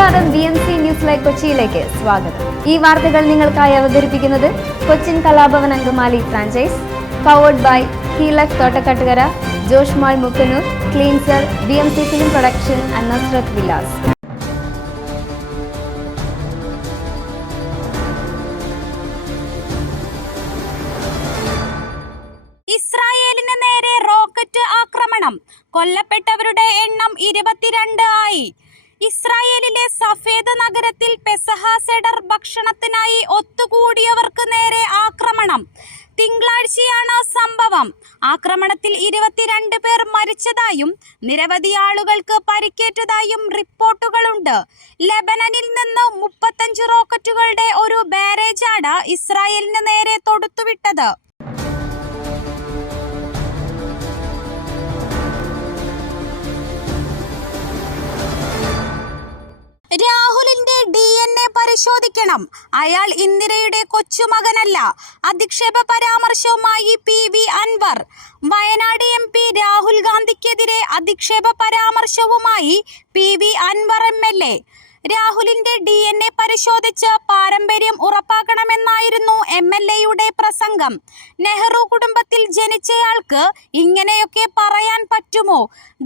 നമസ്കാരം, BMC news live കൊച്ചിയിലേക്ക് സ്വാഗതം. ഈ വാർത്തകൾ നിങ്ങൾക്കായി അവതരിപ്പിക്കുന്നത് Cochin Kalabhavan Angamaly franchise, powered by Heelak Thottakkattukara, Josh mall Mookkannoor, cleanser, BMC film production and Nazreth Vilas. ഇസ്രായേലിന് നേരെ റോക്കറ്റ് ആക്രമണം, കൊല്ലപ്പെട്ടവരുടെ എണ്ണം 22 ആയി. ഇസ്രായേലിലെ സഫേദ് നഗരത്തിൽ പെസഹ സെഡർ ഭക്ഷണത്തിനായി ഒത്തുകൂടിയവർക്ക് നേരെ ആക്രമണം. തിങ്കളാഴ്ചയാണ് സംഭവം. ആക്രമണത്തിൽ 22 പേർ മരിച്ചതായും നിരവധി ആളുകൾക്ക് പരിക്കേറ്റതായും റിപ്പോർട്ടുകളുണ്ട്. ലെബനനിൽ നിന്ന് 35 റോക്കറ്റുകളുടെ ഒരു ബാരേജാണ് ഇസ്രായേലിന് നേരെ തൊടുത്തുവിട്ടത്. രാഹുലിന്റെ DNA പരിശോധിക്കണം, അയാൾ ഇന്ദിരയുടെ കൊച്ചുമകനല്ല. അധിക്ഷേപ പരാമർശവുമായി PV Anwar. Wayanad MP Rahul ഗാന്ധിക്കെതിരെ അധിക്ഷേപ പരാമർശവുമായി PV Anwar MLA. രാഹുലിന്റെ DNA പരിശോധിച്ച് പാരമ്പര്യം ഉറപ്പാക്കണമെന്നായിരുന്നു MLAയുടെ പ്രസംഗം. നെഹ്റു കുടുംബത്തിൽ ജനിച്ചയാൾക്ക് ഇങ്ങനെയൊക്കെ പറയാൻ പറ്റുമോ?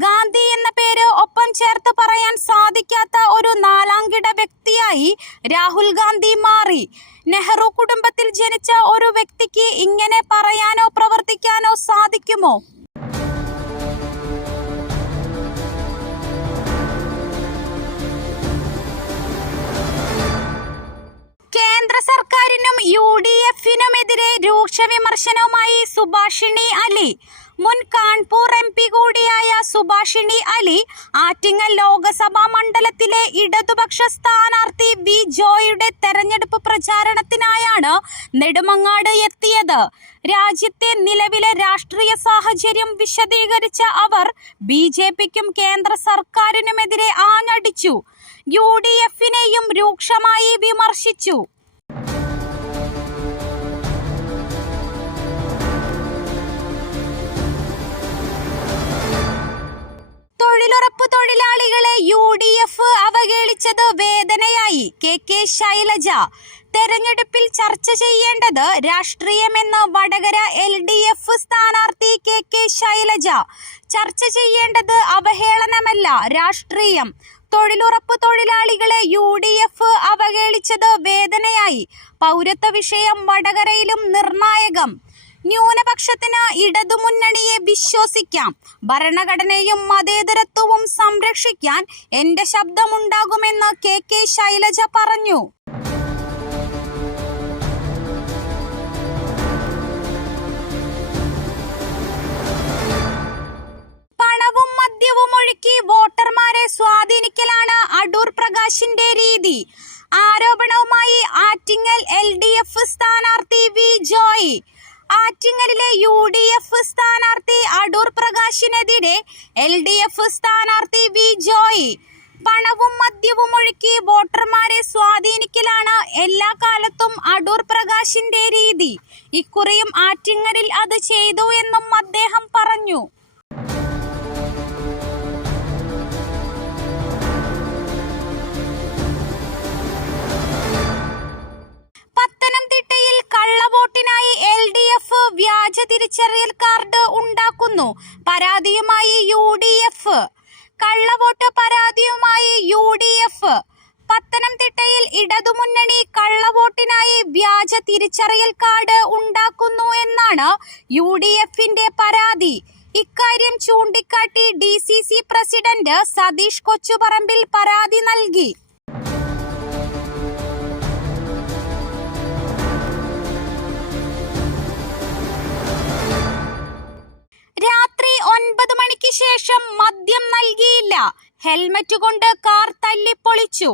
ഗാന്ധി എന്ന പേര് ഒപ്പം ചേർത്ത് പറയാൻ സാധിക്കാത്ത ഒരു നാലാംകിട വ്യക്തിയായി രാഹുൽ ഗാന്ധി മാറി. നെഹ്റു കുടുംബത്തിൽ ജനിച്ച ഒരു വ്യക്തിക്ക് ഇങ്ങനെ പറയാനോ പ്രവർത്തിക്കാനോ സാധിക്കുമോ? കേന്ദ്ര സർക്കാരിനും UDF-നുമെതിരെ രൂക്ഷ വിമർശനവുമായി സുഭാഷിണി അലി. മുൻ കാൺപൂർ MP കൂടിയായ സുഭാഷിണി അലി ആറ്റിങ്ങൽ ലോക്സഭാ മണ്ഡലത്തിലെ ഇടതുപക്ഷ സ്ഥാനാർത്ഥി V ജോയിയുടെ തെരഞ്ഞെടുപ്പ് പ്രചാരണത്തിനായാണ് നെടുമങ്ങാട് എത്തിയത്. രാജ്യത്തെ നിലവിലെ രാഷ്ട്രീയ സാഹചര്യം വിശദീകരിച്ച അവർ BJPക്കും കേന്ദ്ര സർക്കാരിനുമെതിരെ ആഞ്ഞടിച്ചു. UDF-നെയും രൂക്ഷമായി വിമർശിച്ചു. തൊഴിലുറപ്പ് തൊഴിലാളികളെ UDF അവഹേളിച്ചത് വേദനയായി. KK ശൈലജ. തെരഞ്ഞെടുപ്പിൽ ചർച്ച ചെയ്യേണ്ടത് രാഷ്ട്രീയമെന്ന് വടകര LDF സ്ഥാനാർത്ഥി KK ശൈലജ. ചർച്ച ചെയ്യേണ്ടത് അവഹേളനമല്ല, രാഷ്ട്രീയം. തൊഴിലുറപ്പ് തൊഴിലാളികളെ UDF അവഹേളിച്ചത് വേദനയായി. പൗരത്വ വിഷയം വടകരയിലും നിർണായകം. ന്യൂനപക്ഷത്തിന് ഇടതുമുന്നണിയെ വിശ്വസിക്കാം. ഭരണഘടനയും മതേതരത്വവും സംരക്ഷിക്കാൻ എന്റെ ശബ്ദമുണ്ടാകുമെന്ന് KK ശൈലജ പറഞ്ഞു. പണവും മദ്യവും ഒഴുക്കി വോട്ടർമാരെ സ്വാധീനിക്കലാണ് അടൂർ പ്രകാശിന്റെ രീതി. ആരോപണവുമായി ആറ്റിങ്ങൽ LDF സ്ഥാനാർത്ഥി V ജോയി. ആറ്റിങ്ങലിലെ UDF സ്ഥാനാർത്ഥി അടൂർ പ്രകാശിനെതിരെ LDF സ്ഥാനാർത്ഥി V ജോയി. പണവും മദ്യവും ഒഴുക്കി വോട്ടർമാരെ സ്വാധീനിക്കലാണ് എല്ലാ കാലത്തും അടൂർ പ്രകാശിന്റെ രീതി. ഇക്കുറിയും ആറ്റിങ്ങലിൽ അത് ചെയ്തു എന്നും അദ്ദേഹം പറഞ്ഞു. പത്തനംതിട്ടയിൽ കള്ളവോട്ടിനായി LDF വ്യാജ തിരിച്ചറിയൽ കാർഡ് ഉണ്ടാക്കുന്നു, പരാതിയുമായി UDF. കള്ളവോട്ട് പരാതിയുമായി UDF. പത്തനംതിട്ടയിൽ ഇടതുമുന്നണി കള്ളവോട്ടിനായി വ്യാജ തിരിച്ചറിയൽ കാർഡ് ഉണ്ടാക്കുന്നു എന്നാണ് UDF-ന്റെ പരാതി. ഇക്കാര്യം ചൂണ്ടിക്കാട്ടി DCC പ്രസിഡന്റ് സതീഷ് കൊച്ചുപറമ്പിൽ പരാതി നൽകി. രാത്രി 9 മണിക്ക് ശേഷം മദ്യം നൽകിയില്ല, ഹെൽമറ്റ് കൊണ്ട് കാർ തല്ലിപ്പൊളിച്ചു.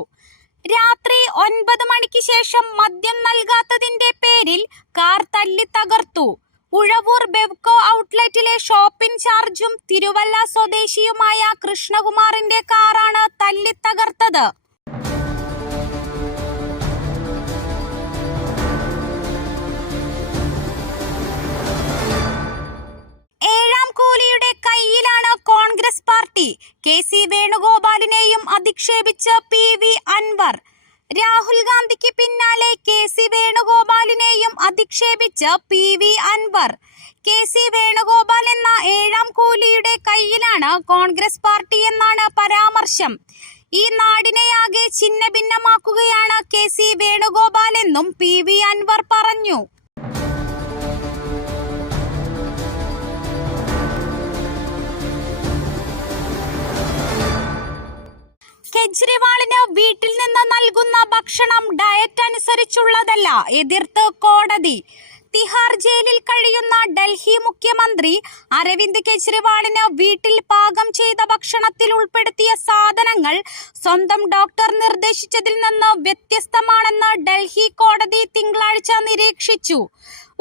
രാത്രി 9 മണിക്ക് ശേഷം മദ്യം നൽകാത്തതിന്റെ പേരിൽ കാർ തല്ലി തകർത്തു. ഉഴവൂർ ബെവ്കോ ഔട്ട്ലെറ്റിലെ ഷോപ്പ് ഇൻചാർജും തിരുവല്ല സ്വദേശിയുമായ കൃഷ്ണകുമാറിന്റെ കാറാണ് തല്ലി തകർത്തത്. ഏഴാം കൂലിയുടെ കയ്യിലാണ് കോൺഗ്രസ് പാർട്ടി. KC വേണുഗോപാലിനെയും അധിക്ഷേപിച്ച് PV അൻവർ. രാഹുൽ ഗാന്ധിക്ക് പിന്നാലെ KC വേണുഗോപാലിനെയും അധിക്ഷേപിച്ച് PV അൻവർ. KC വേണുഗോപാൽ എന്ന ഏഴാം കൂലിയുടെ കയ്യിലാണ് കോൺഗ്രസ് പാർട്ടി എന്നാണ് പരാമർശം. ഈ നാടിനെയാകെ ഛിന്ന ഭിന്നമാക്കുകയാണ് KC വേണുഗോപാൽ എന്നും PV അൻവർ പറഞ്ഞു. കെജ്രിവാളിന് വീട്ടിൽ നിന്ന് നൽകുന്ന ഭക്ഷണം ഡയറ്റ് അനുസരിച്ചുള്ളതല്ല, എതിർത്ത് കോടതി. തിഹാർ ജയിലിൽ കഴിയുന്ന ഡൽഹി മുഖ്യമന്ത്രി അരവിന്ദ് കെജ്രിവാളിന് വീട്ടിൽ പാകം ചെയ്ത ഭക്ഷണത്തിൽ ഉൾപ്പെടുത്തിയ സാധനങ്ങൾ സ്വന്തം ഡോക്ടർ നിർദ്ദേശിച്ചതിൽ നിന്ന് വ്യത്യസ്തമാണെന്ന് ഡൽഹി കോടതി തിങ്കളാഴ്ച നിരീക്ഷിച്ചു.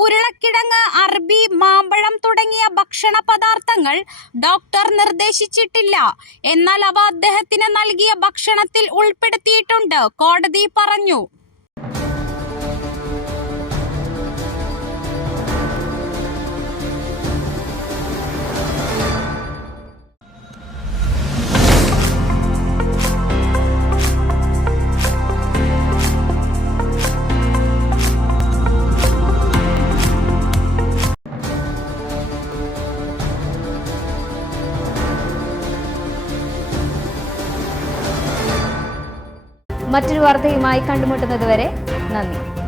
ഉരുളക്കിഴങ്ങ്, അറബി, മാമ്പഴം തുടങ്ങിയ ഭക്ഷണ പദാർത്ഥങ്ങൾ ഡോക്ടർ നിർദ്ദേശിച്ചിട്ടില്ല. എന്നാൽ അവ അദ്ദേഹത്തിന് നൽകിയ ഭക്ഷണത്തിൽ ഉൾപ്പെടുത്തിയിട്ടുണ്ട്, കോടതി പറഞ്ഞു. മറ്റൊരു വാർത്തയുമായി കണ്ടുമുട്ടുന്നതുവരെ നന്ദി.